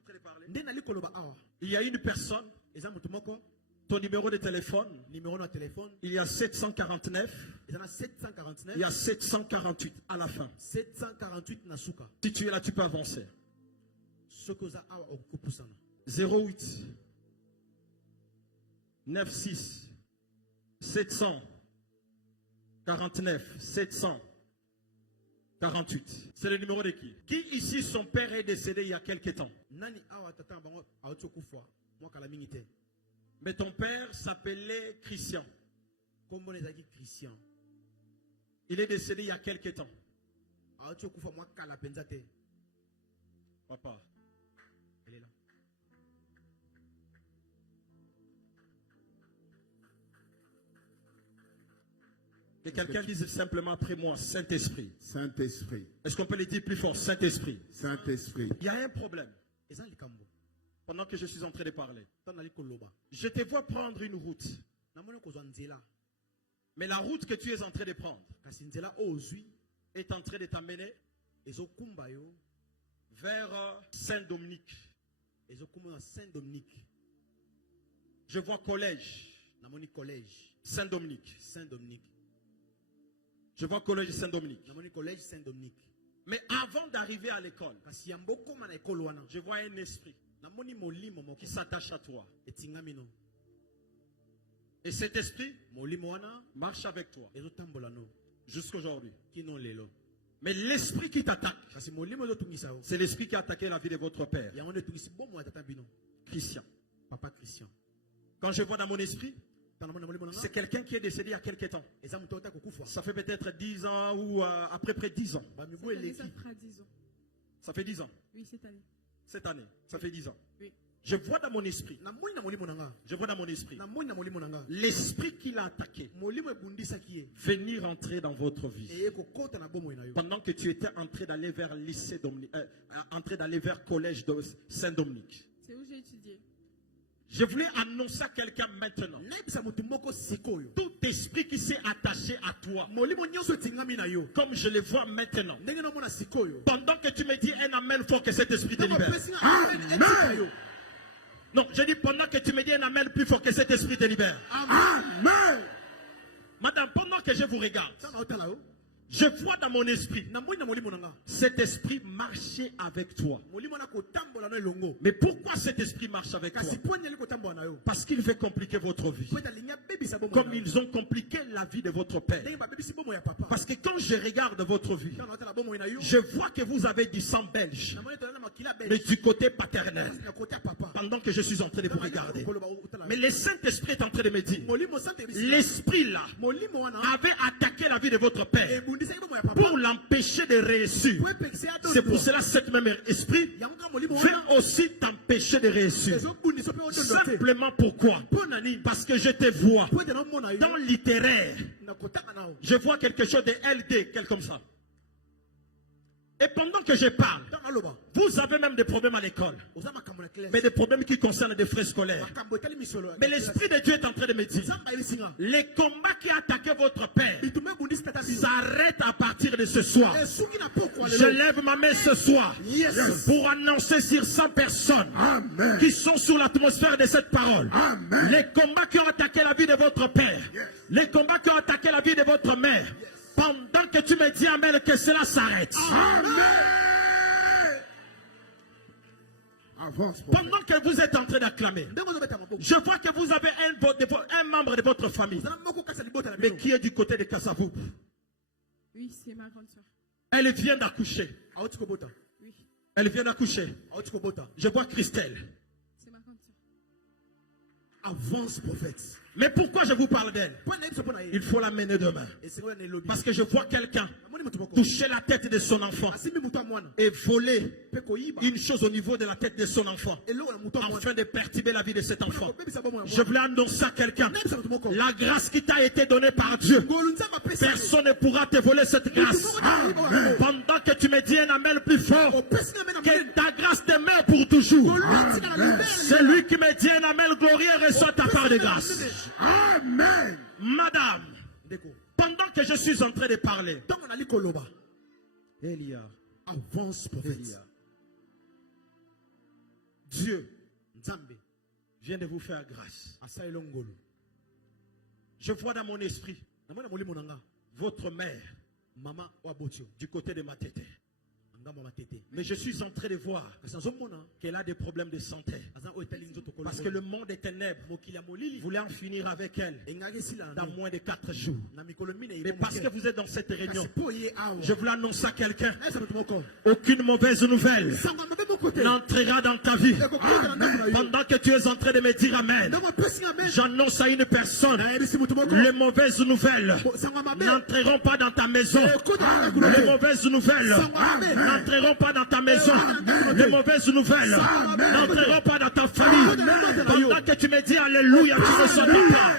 en train de parler. Il y a une personne, ton numéro de téléphone, il y a 749, il y a 748 à la fin. Si tu es là, tu peux avancer. 08 96 749 748. C'est le numéro de qui? Qui ici, son père est décédé il y a quelque temps? Mais ton père s'appelait Christian. Il est décédé il y a quelque temps. Papa. Elle est là. Que quelqu'un dise simplement après moi, Saint-Esprit. Saint-Esprit. Est-ce qu'on peut le dire plus fort? Saint-Esprit. Saint-Esprit. Il y a un problème. Pendant que je suis en train de parler, je te vois prendre une route. Mais la route que tu es en train de prendre est en train de t'amener vers Saint-Dominique. Je vois collège. Saint-Dominique. Je vois collège Saint-Dominique. Mais avant d'arriver à l'école, je vois un esprit qui s'attache à toi. Et cet esprit marche avec toi jusqu'aujourd'hui. Mais l'esprit qui t'attaque, c'est l'esprit qui a attaqué la vie de votre père, Christian. Quand je vois dans mon esprit, c'est quelqu'un qui est décédé il y a quelque temps. Ça fait peut-être 10 ans ou à peu près 10 ans. Ça fait 10 ans. Oui, cette année. Cette année, ça fait 10 ans. Oui. Je vois dans mon esprit. Je vois dans mon esprit. L'esprit qui l'a attaqué. Venir entrer dans votre vie. Pendant que tu étais en train d'aller vers lycée Dominique, d'aller vers collège de Saint-Dominique. C'est où j'ai étudié. Je voulais annoncer à quelqu'un maintenant. Tout esprit qui s'est attaché à toi, comme je le vois maintenant, pendant que tu me dis un amen fort, que cet esprit te libère. Amen. Non, je dis pendant que tu me dis un amen plus fort, que cet esprit te libère. Amen. Madame, pendant que je vous regarde, je vois dans mon esprit cet esprit marcher avec toi. Mais pourquoi cet esprit marche avec toi? Parce qu'il veut compliquer votre vie. Comme ils ont compliqué la vie de votre père. Parce que quand je regarde votre vie, je vois que vous avez du sang belge, mais du côté paternel. Pendant que je suis en train de vous regarder. Mais le Saint-Esprit est en train de me dire, l'esprit là avait attaqué la vie de votre père pour l'empêcher de réussir. C'est pour cela que cet même esprit veut aussi t'empêcher de réussir. Simplement pourquoi? Parce que je te vois dans le littéraire. Je vois quelque chose de LD, quelque comme ça. Et pendant que je parle, vous avez même des problèmes à l'école. Mais des problèmes qui concernent des frais scolaires. Mais l'Esprit de Dieu est en train de me dire, les combats qui attaquaient votre père s'arrêtent à partir de ce soir. Je lève ma main ce soir pour annoncer sur 100 personnes qui sont sur l'atmosphère de cette parole. Les combats qui ont attaqué la vie de votre père, les combats qui ont attaqué la vie de votre mère, pendant que tu me dis amen, que cela s'arrête. Pendant que vous êtes en train d'acclamer, je vois que vous avez un membre de votre famille, mais qui est du côté de Kassavou. Oui, c'est ma grande soeur. Elle vient d'accoucher. Oui. Elle vient d'accoucher. Je vois Christelle. C'est ma grande soeur. Avance, prophète. Mais pourquoi je vous parle d'elle? Il faut l'amener demain. Parce que je vois quelqu'un toucher la tête de son enfant et voler une chose au niveau de la tête de son enfant afin de perturber la vie de cet enfant. Je voulais annoncer à quelqu'un la grâce qui t'a été donnée par Dieu. Personne ne pourra te voler cette grâce. Pendant que tu me dis un amen plus fort, que ta grâce te met pour toujours. Celui qui me dit un amen glorieux reçoit ta part de grâce. Amen. Madame, pendant que je suis en train de parler, Elia, avance, prophète. Dieu vient de vous faire grâce. Je vois dans mon esprit votre mère du côté de ma tête. Mais je suis en train de voir qu'elle a des problèmes de santé. Parce que le monde des ténèbres voulait en finir avec elle dans moins de 4 jours. Mais parce que vous êtes dans cette réunion, je voulais annoncer à quelqu'un, aucune mauvaise nouvelle n'entrera dans ta vie. Pendant que tu es en train de me dire Amen, j'annonce à une personne, les mauvaises nouvelles n'entreront pas dans ta maison. Les mauvaises nouvelles n'entreront pas dans ta maison. Les mauvaises nouvelles n'entreront pas dans ta famille. Pendant que tu me dis Alléluia, tu reçois ta part.